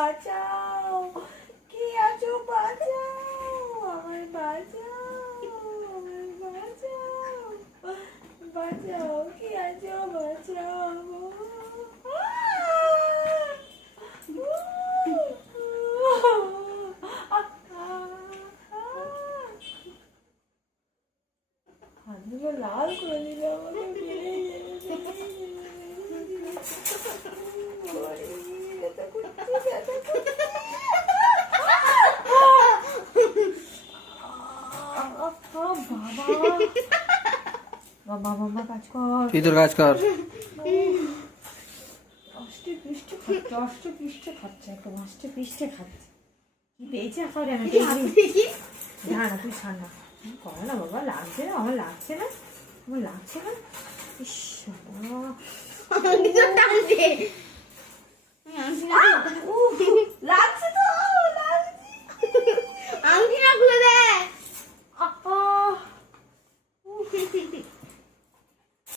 বাঁচাও, কে আছো বাঁচাও, আমায় বাঁচাও, আমায় বাঁচাও, বাঁচাও, কে আছো বাঁচাও। হাতগুলো লাল করে দিল আমাকে, বাবা বাবা কাজ কর, তুই তোর কাজ কর। অষ্টে পৃষ্ঠে খাচ্ছে, অষ্টে পৃষ্ঠে খাচ্ছে, একদম অষ্টে পৃষ্ঠে খাচ্ছে। কি পেয়েছে খাওয়া না, না না তুই ছাড় না, করো না বাবা, লাগছে না, আমার লাগছে না, আমার লাগছে না। ইস বাবা